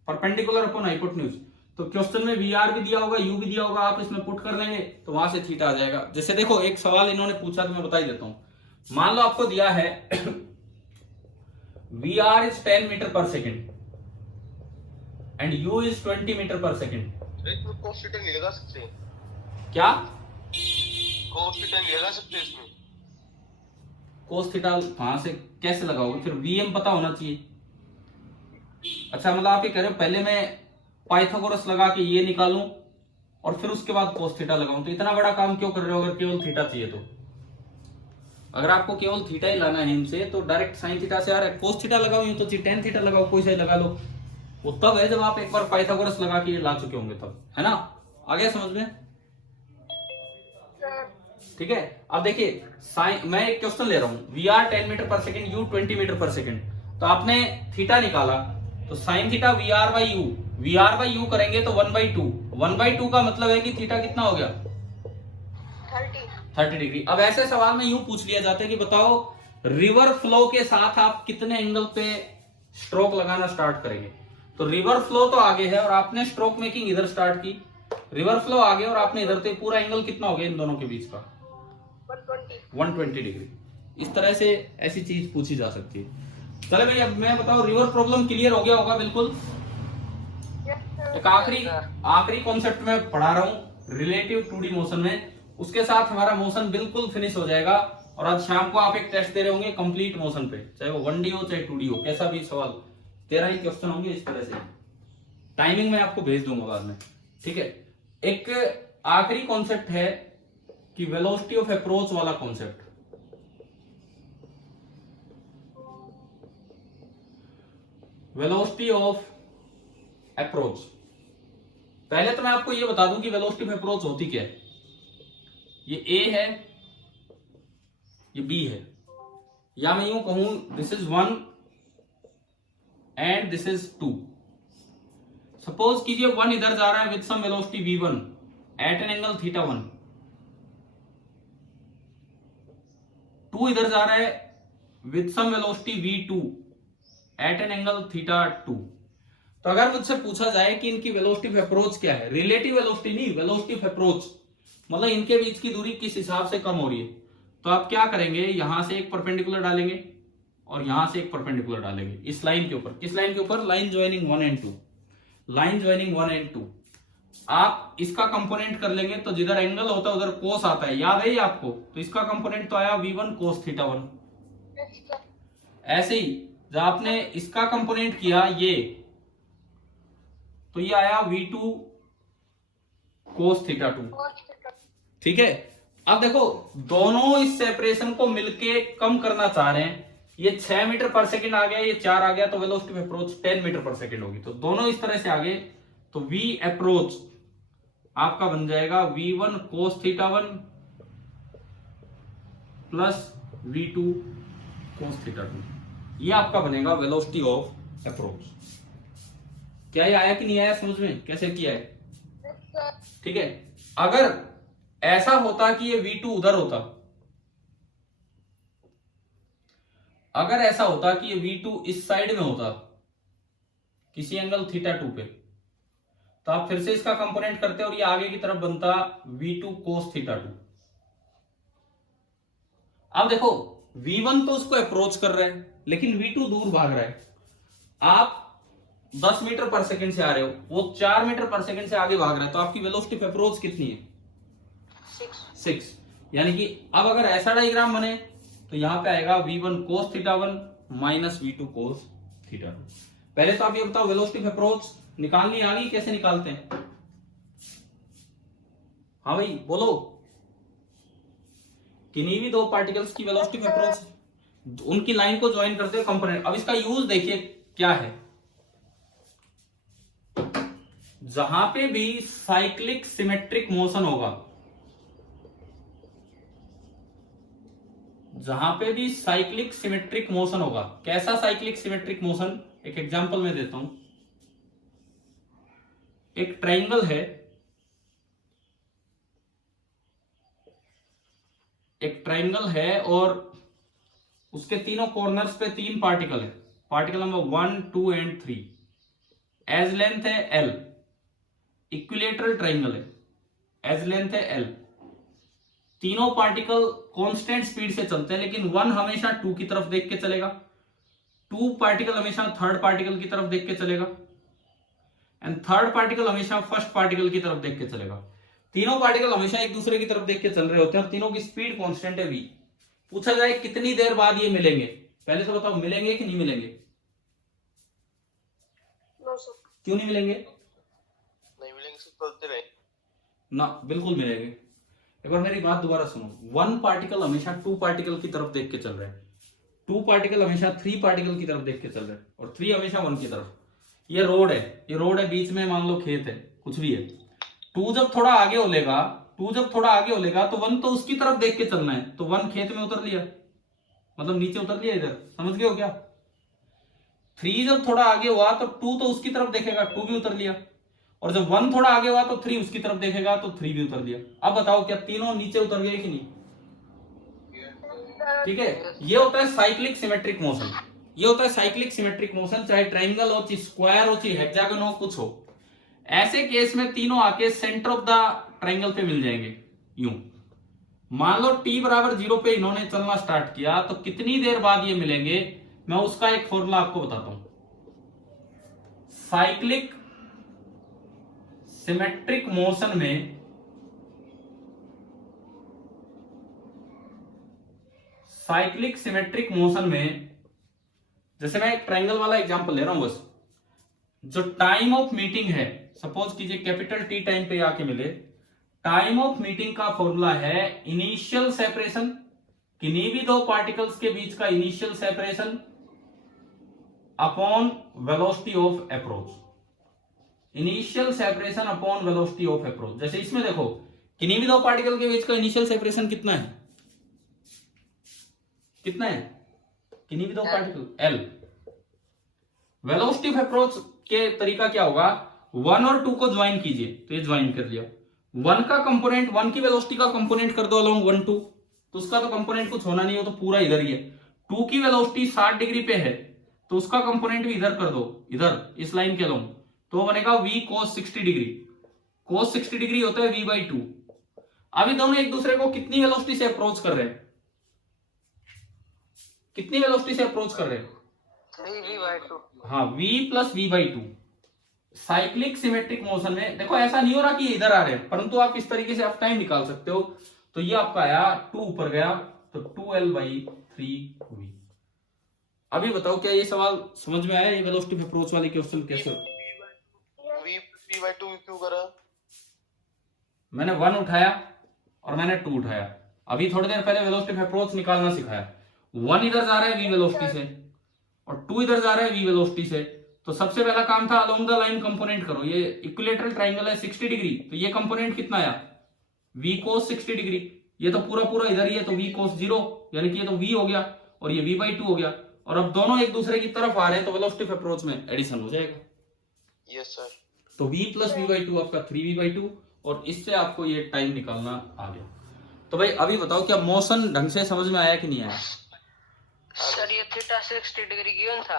परपेंडिकुलर अपॉन हाइपोटेन्यूज, तो क्वेश्चन में VR भी दिया होगा, U भी दिया होगा, आप इसमें पुट कर लेंगे तो वहां से थीटा आ जाएगा। जैसे देखो एक सवाल इन्होंने पूछा तो मैं बता ही देता हूं। मान लो आपको दिया है VR is 10 metre per second and U is 20 metre per second. cos theta नहीं लगा सकते? क्या cos थीटा नहीं लगा सकते इसमें? कोस थीटा कहां से कैसे लगाओगे? फिर वीएम पता होना चाहिए। अच्छा मतलब आप ये कह रहे हो पहले मैं पाइथागोरस लगा के ये निकालूं और फिर उसके बाद कोस थीटा लगाऊं, तो इतना बड़ा काम क्यों कर रहे हो अगर केवल थीटा चाहिए तो? अगर आपको केवल थीटा ही लाना है इनसे तो डायरेक्ट साइन थीटा से आ रहा है, कोस थीटा लगाओ तो टेन थीटा लगाओ, कोई सा लगा लो। वो तब है जब आप एक बार पाइथागोरस लगा के ये ला चुके होंगे तब, है ना? आ गया समझ में? ठीक है। अब देखिए साइन, मैं एक क्वेश्चन ले रहा हूं, VR 10 metre per second, U 20 metre per second, तो आपने थीटा निकाला तो sine theta VR by you, VR by you करेंगे तो 1/2, 1/2 का मतलब है कि थीटा कितना हो गया? 30 डिग्री। अब ऐसे सवाल में यूं पूछ लिया जाता है कि बताओ रिवर फ्लो के साथ आप कितने एंगल पे स्ट्रोक लगाना स्टार्ट करेंगे? तो रिवर फ्लो तो आगे है और आपने स्ट्रोक मेकिंग इधर स्टार्ट की, रिवर फ्लो आगे और आपने इधर, तो पूरा एंगल कितना हो गया इन दोनों के बीच का? 120 डिग्री। इस तरह से ऐसी चीज पूछी जा सकती है। चले भाई अब मैं बताऊं, रिवर प्रॉब्लम क्लियर हो गया होगा बिल्कुल। एक आखिरी कॉन्सेप्ट में पढ़ा रहा हूं रिलेटिव 2D मोशन में, उसके साथ हमारा मोशन बिल्कुल फिनिश हो जाएगा। और आज शाम को आप एक टेस्ट दे रहे होंगे कंप्लीट मोशन पे, चाहे वो 1D हो चाहे 2D हो, कैसा भी सवाल, 13 ही क्वेश्चन होंगे इस तरह से। टाइमिंग मैं आपको भेज दूंगा बाद में, ठीक है। एक आखिरी कॉन्सेप्ट है कि वेलोसिटी ऑफ अप्रोच वाला कॉन्सेप्ट। वेलोसिटी ऑफ अप्रोच, पहले तो मैं आपको यह बता दूं कि वेलोसिटी ऑफ अप्रोच होती क्या है। ये A है, ये B है, या मैं यूं कहूं this is 1 and this is 2। Suppose कीजिए 1 इधर जा रहा है with some velocity v1 at an angle θ1, 2 इधर जा रहा है with some velocity v2 at an angle θ2। तो अगर मुझसे पूछा जाए कि इनकी वेलोसिटी ऑफ अप्रोच क्या है, रिलेटिव वेलोसिटी नहीं, वेलोसिटी ऑफ अप्रोच, मतलब इनके बीच की दूरी किस हिसाब से कम हो रही है, तो आप क्या करेंगे, यहां से एक परपेंडिकुलर डालेंगे और यहां से एक परपेंडिकुलर डालेंगे इस लाइन के ऊपर। किस लाइन के ऊपर? Line joining 1 and 2, line joining 1 and 2। आप इसका कंपोनेंट कर लेंगे तो जिधर एंगल होता है उधर कोस आता है, याद है ये आपको? तो इसका कंपोनेंट तो आया v1 cos θ1। ऐसे ही जब आपने इसका कंपोनेंट किया ये, तो ये आया v2 cos θ2, ठीक है। अब देखो दोनों इस सेपरेशन को मिलके कम करना चाह रहे हैं, ये 6 मीटर पर सेकेंड आ गया, ये 4 आ गया, तो velocity of approach 10 metre per second होगी। तो दोनों इस तरह से आ गए, तो v अप्रोच आपका बन जाएगा v1 cos θ1 plus v2 cos θ2, ये आपका बनेगा वेलोसिटी ऑफ अप्रोच। क्या ये आया कि नहीं आया समझ में कैसे किया है? ठीक है। अगर ऐसा होता कि ये v2 उधर होता, अगर ऐसा होता कि ये v2 इस साइड में होता किसी एंगल θ2 पे, तो आप फिर से इसका कंपोनेंट करते और ये आगे की तरफ बनता v2 cos थीटा 2। अब देखो v1 तो उसको अप्रोच कर रहा है लेकिन v2 दूर भाग रहा है। आप 10 मीटर पर सेकंड से आ रहे हो, वो 4 मीटर पर सेकंड से आगे भाग रहा है, तो आपकी वेलोसिटी ऑफ अप्रोच कितनी है? 6। यानी कि अब अगर ऐसा डायग्राम बने तो यहां पे आएगा v1 cos theta 1 minus v2 cos theta 2। पहले तो आप ये बताओ वेलोसिटी ऑफ अप्रोच निकालनी आ गई, कैसे निकालते हैं? हाँ भाई बोलो। किन्हीं भी दो पार्टिकल्स की वेलोसिटी ऑफ अप्रोच, उनकी लाइन को ज्वाइन करते हो कंपोनेंट। अब इसका यूज देखिए क्या है। जहां पे भी साइक्लिक सिमेट्रिक मोशन होगा, जहां पे भी साइक्लिक सिमेट्रिक मोशन होगा, कैसा साइक्लिक सिमेट्रिक मोशन? एक एग्जांपल मैं देता हूं। एक ट्रायंगल है, एक ट्रायंगल है और उसके तीनों कॉर्नर्स पे 3 पार्टिकल है, particle number 1, 2 and 3। Edge length है L, इक्विलेटरल ट्रायंगल है, एज लेंथ है L। तीनों पार्टिकल कांस्टेंट स्पीड से चलते हैं, लेकिन 1 हमेशा 2 की तरफ देख के चलेगा, 2 पार्टिकल हमेशा थर्ड पार्टिकल की तरफ देख के चलेगा, एंड थर्ड पार्टिकल हमेशा फर्स्ट पार्टिकल की तरफ देख के चलेगा। तीनों पार्टिकल हमेशा एक दूसरे की तरफ देख के चल रहे होते हैं और तीनों की स्पीड कांस्टेंट है v। पूछा जाए कितनी देर बाद ये मिलेंगे, पहले तो बताओ मिलेंगे कि नहीं मिलेंगे? क्यों नहीं मिलेंगे? नहीं मिलेंगे, सब चलते रहे ना, बिल्कुल मिलेंगे। एक बार मेरी बात दोबारा सुनो। 1 पार्टिकल हमेशा 2 पार्टिकल की तरफ देख के चल रहा है, 2 पार्टिकल हमेशा 3 पार्टिकल की तरफ देख के चल रहा है, और 3 हमेशा 1 की तरफ। ये रोड है, ये रोड है, बीच में मान लो खेत है, कुछ भी है। 2 जब थोड़ा आगे होलेगा, 2 जब थोड़ा आगे होलेगा तो 1 तो उसकी तरफ देख के चलना है, तो 1 खेत में उतर लिया, मतलब नीचे उतर लिया इधर, समझ गए हो क्या? 3 जब थोड़ा आगे हुआ तो 2 तो उसकी तरफ देखेगा, 2 भी उतर लिया, और जब 1 थोड़ा आगे हुआ तो 3 उसकी तरफ देखेगा तो 3 भी उतर लिया। अब बताओ क्या तीनों नीचे उतर गए कि नहीं? ठीक है, ये होता है साइक्लिक सिमेट्रिक मोशन। ये होता है साइक्लिक सिमेट्रिक मोशन, चाहे ट्रायंगल हो, चाहे स्क्वायर हो, चाहे हेक्सागन हो, कुछ हो। ऐसे केस में तीनों आके सेंटर ऑफ द ट्रायंगल पे मिल जाएंगे। यूं मान लो t बराबर 0 पे इन्होंने चलना स्टार्ट किया, तो कितनी देर बाद ये मिलेंगे, मैं उसका एक फॉर्मूला आपको बताता हूं। साइक्लिक सिमेट्रिक मोशन में, साइक्लिक सिमेट्रिक मोशन में, जैसे मैं एक ट्रायंगल वाला एग्जांपल ले रहा हूं बस, जो टाइम ऑफ मीटिंग है, सपोज कीजिए कैपिटल T टाइम पे आके मिले, टाइम ऑफ मीटिंग का फॉर्मूला है इनिशियल सेपरेशन, किन्हीं भी दो पार्टिकल्स के बीच का initial separation upon velocity of approach. Initial separation upon velocity of approach. जैसे इसमें देखो, किन्हीं भी दो पार्टिकल के बीच का इनिशियल सेपरेशन कितना है? कितना है किन्हीं भी दो particle? L। Velocity of approach के तरीका क्या होगा? 1 और 2 को ज्वाइन कीजिए, तो ये ज्वाइन कर लिया। 1 का कंपोनेंट, 1 की वेलोसिटी का कंपोनेंट कर दो अलोंग 1, 2, तो उसका तो कंपोनेंट कुछ होना नहीं हो, तो पूरा इधर ही है। 2 की वेलोसिटी 60 डिग्री पे है, तो उसका कंपोनेंट भी इधर कर दो, इधर इस लाइन के अलोंग, तो बनेगा v cos 60 degree. cos 60 degree होता है v/2। अब ये दोनों एक दूसरे को कितनी वेलोसिटी से अप्रोच कर रहे हैं? कितनी वेलोसिटी से अप्रोच कर रहे हैं? 3v/2। हाँ, v plus v/2। Cyclic symmetric motion में देखो ऐसा नहीं हो रहा कि ये इधर आ रहे हैं, परंतु आप इस तरीके से आप टाइम निकाल सकते हो। तो ये आपका आया 2 ऊपर गया, तो 2L/3v। अभी बताओ क्या ये सवाल समझ में आया? ये वेलोसिटी ऑफ अप्रोच वाले क्वेश्चन कैसे? v/2 क्यों करा? मैंने 1 उठाया और मैंने 2 उठाया। अभी थोड़ी देर पहले वेलोसिटी ऑफ अप्रोच निकालना सिखाया। 1 इधर जा रहा है v वेलोसिटी से और 2 इधर जा रहा है v वेलोसिटी से, तो सबसे पहला काम था अलोंग द लाइन कंपोनेंट करो। ये इक्विलेटरल ट्रायंगल है 60 डिग्री, तो ये कंपोनेंट कितना आया? v cos 60 degree. ये तो पूरा इधर ही है, तो v cos 0, यानी कि ये तो v हो गया और ये v/2 हो गया। और अब दोनों एक दूसरे की तरफ आ रहे हैं, तो वेलोसिटी ऑफ अप्रोच में एडिशन हो जाएगा। Yes sir. तो v प्लस v/2 आपका 3v/2, और इससे आपको ये टाइम निकालना आ गया। तो भाई अभी बताओ क्या मोशन ढंग से समझ में आया कि नहीं आया? सर ये थीटा 60 डिग्री क्यों था?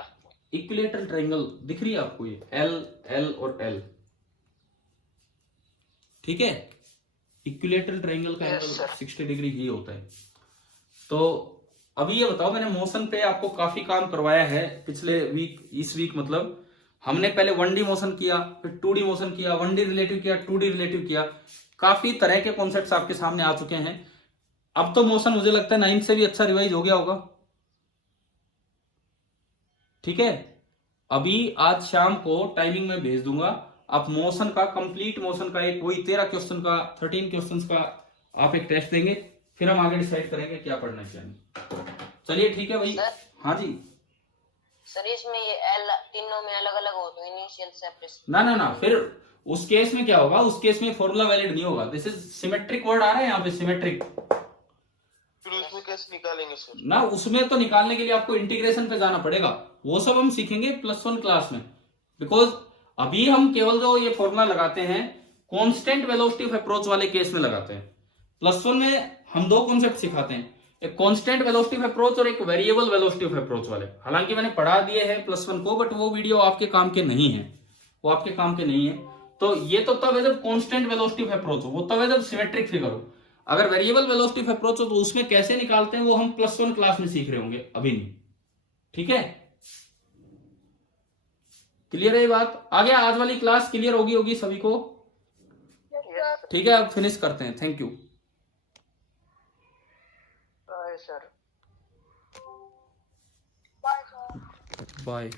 इक्विलेटरल ट्रायंगल दिख रही है आपको, ये L, L और L। ठीक है, इक्विलेटरल ट्रायंगल का Yes, एंगल sir. 60 डिग्री ही होता है। तो अभी ये बताओ, मैंने मोशन पे आपको काफी काम करवाया है पिछले वीक, इस वीक मतलब हमने पहले 1D मोशन किया, फिर 2D मोशन किया, 1D रिलेटिव किया, 2D रिलेटिव किया, काफी तरह के कॉन्सेप्ट्स आपके सामने आ चुके हैं। अब तो मोशन मुझे लगता है 9th से भी अच्छा रिवाइज हो गया होगा। ठीक है, अभी आज शाम को टाइमिंग में भेज दूंगा, आप मोशन का कंप्लीट मोशन का एक वही 13 क्वेश्चन का 13 क्वेश्चंस का आप एक टेस्ट देंगे, फिर हम आगे डिसाइड करेंगे क्या पढ़ना चाहिए। चलिए ठीक है भाई। सर? हाँ जी। सर इसमें ये एल तीनों में अलग अलग हो तो इनिशियल सेपरेशन ना ना ना, फिर उस केस में क्या होगा, उस केस में फॉर्मूला वैलिड नहीं होगा। दिस इज सिमेट्रिक वर्ड आ रहा है यहाँ पे, सिमेट्रिक। फिर उसमें कैसे निकालेंगे सर? ना उसमें तो निकालने के लिए आपको इंटीग्रेशन पे जाना पड़ेगा, वो सब हम सीखेंगे +1 क्लास में। बिकॉज अभी हम केवल जो ये फॉर्मूला लगाते हैं कांस्टेंट वेलोसिटी ऑफ अप्रोच वाले केस में लगाते हैं। +1 में हम दो कॉन्सेप्ट सिखाते हैं, एक कांस्टेंट वेलोसिटी ऑफ अप्रोच और एक वेरिएबल वेलोसिटी ऑफ अप्रोच वाले। हालांकि मैंने पढ़ा दिए हैं +1 को, बट वो वीडियो आपके काम के नहीं है, वो आपके काम के नहीं है। तो ये तो तब है जब कांस्टेंट वेलोसिटी ऑफ अप्रोच हो, वो तब है जब सिमेट्रिक फिगर हो। अगर वेरिएबल वेलोसिटी ऑफ अप्रोच हो तो उसमें कैसे निकालते हैं वो हम +1 क्लास में सीख रहे होंगे, अभी नहीं। ठीक है, क्लियर है ये बात? आगे आज वाली क्लास क्लियर होगी सभी को? ठीक है, अब फिनिश करते हैं। Thank you. सर। बाय।